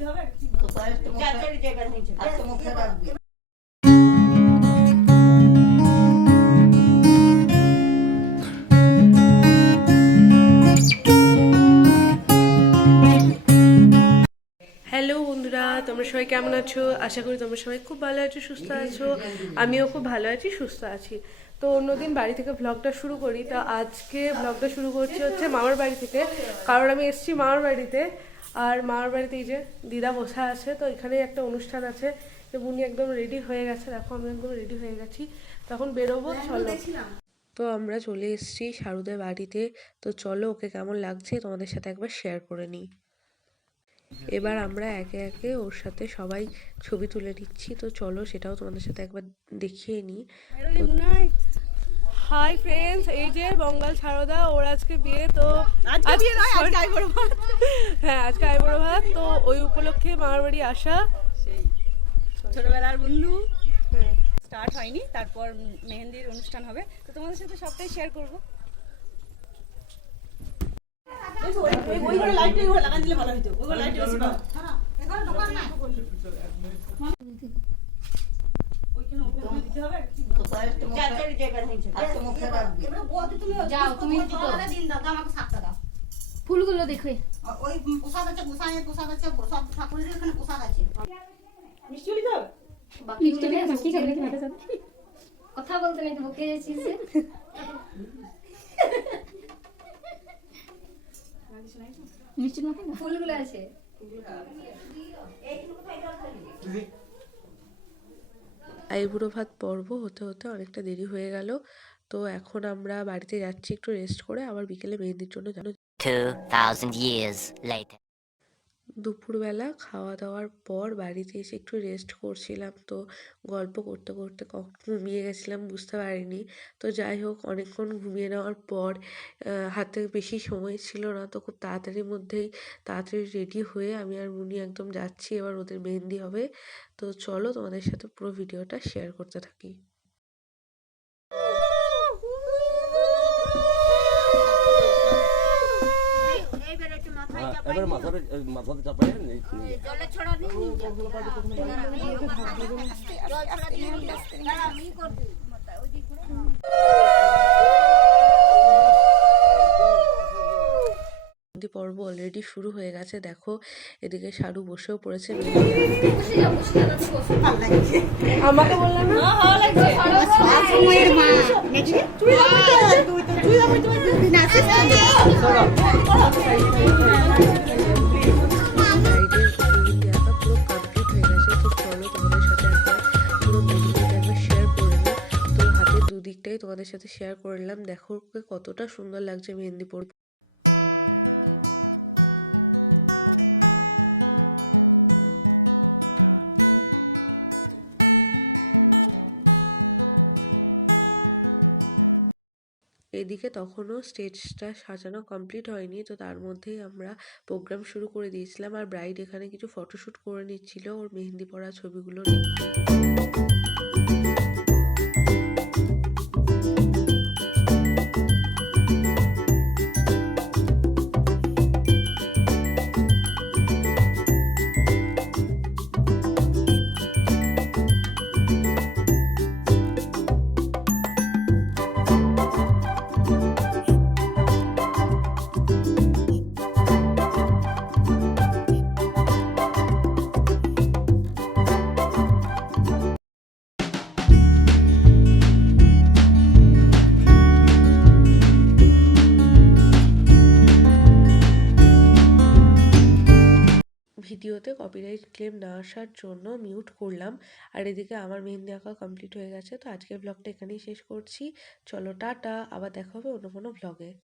তো পায়েসটা মুখে হাতটা মুখে রাখবি। হ্যালো বন্ধুরা তোমরা সবাই কেমন আছো? আশা করি তোমরা সবাই খুব ভালো আছো সুস্থ আছো। আমিও খুব ভালো আছি সুস্থ আছি। তো অন্যদিন বাড়ি থেকে ব্লগটা শুরু করি। তো আজকে ব্লগটা শুরু করছি হচ্ছে মামার বাড়ি থেকে। কারণ আমি এসেছি মামার বাড়িতে। আর মামার বাড়িতে এই যে দিদা বসা আছে তো এখানে একটা অনুষ্ঠান আছে তো উনি একদম রেডি হয়ে গেছে। দেখো আমি একদম রেডি হয়ে গেছি। তখন বেরোবো চলো। তো আমরা চলে এসেছি শারুদের বাড়িতে। তো চলো ওকে কেমন লাগছে তোমাদের সাথে একবার শেয়ার করে নিই। এবার আমরা একে একে ওর সাথে সবাই ছবি তুলে নিচ্ছি। তো চলো সেটাও তোমাদের সাথে একবার দেখিয়ে নিই? হাই ফ্রেন্ডস এই যে বঙ্গাল সারদা ওর আজকে বিয়ে তো আজকে আজকে আইবুড়ো ভাত। হ্যাঁ আজকে আইবুড়ো ভাত তো ওই উপলক্ষে মামার বাড়ি আসা ছোটবেলার বন্ধু স্টার্ট হয়নি তারপর মেহেন্দির অনুষ্ঠান হবে। তো তোমাদের সাথে সবটাই শেয়ার করব। ওই ঘরে লাইটটা ওই লাগান দিলে ভালো হতো লাইট ফুলগুলো দেখে। ওই পোশাক আছে গোসাইয়ের পোশাক আছে সব ঠাকুরের এখানে পোশাক আছে। কথা বলতে নেই বকে যাচ্ছিস যে। মিষ্টি মাখে না? ফুলগুলো আছে আইবুড়ো ভাত পর্ব হতে হতে অনেকটা দেরি হয়ে গেল তো এখন আমরা বাড়িতে যাচ্ছি একটু রেস্ট করে আবার বিকেলে মেহেন্দির জন্য জানো 2,000 years later. দুপুরবেলা খাওয়া দাওয়ার পর বাড়িতে এসে একটু রেস্ট করছিলাম। তো গল্প করতে করতে কখন ঘুমিয়ে গেছিলাম, বুঝতে পারিনি। তো যাই হোক, অনেকক্ষণ ঘুমিয়ে নেওয়ার পর হাতে বেশি সময় ছিল না। তো খুব তাড়াতাড়ির মধ্যেই তাড়াতাড়ি রেডি হয়ে আমি আর মুনি একদম যাচ্ছি। এবার ওদের মেহেন্দি হবে। তো চলো তোমাদের সাথে পুরো ভিডিওটা শেয়ার করতে থাকি। এবার মাথাটা মাথাতে এই- মেহেন্দি পর্ব অলরেডি শুরু হয়ে গেছে দেখো এদিকে শাড়ু বসেও পড়েছে। আমাকে বললাম না? তোমাদের সাথে শেয়ার করলাম দেখো কতটা সুন্দর লাগছে মেহেন্দি পরতে এদিকে তখনও স্টেজটা সাজানো কমপ্লিট হয়নি তো তার মধ্যেই আমরা প্রোগ্রাম শুরু করে দিয়েছিলাম আর ব্রাইড এখানে কিছু ফটোশ্যুট করে নিচ্ছিল ওর মেহেন্দি পরা ছবিগুলো নিয়ে। ভিডিওতে কপিরাইট ক্লেম না আসার জন্য মিউট করলাম। আর এদিকে আমার মেহেন্দি আঁকা কমপ্লিট হয়ে গেছে। তো আজকের ব্লগটা এখানেই শেষ করছি। চলো, টাটা। আবার দেখা হবে অন্য কোনো ব্লগে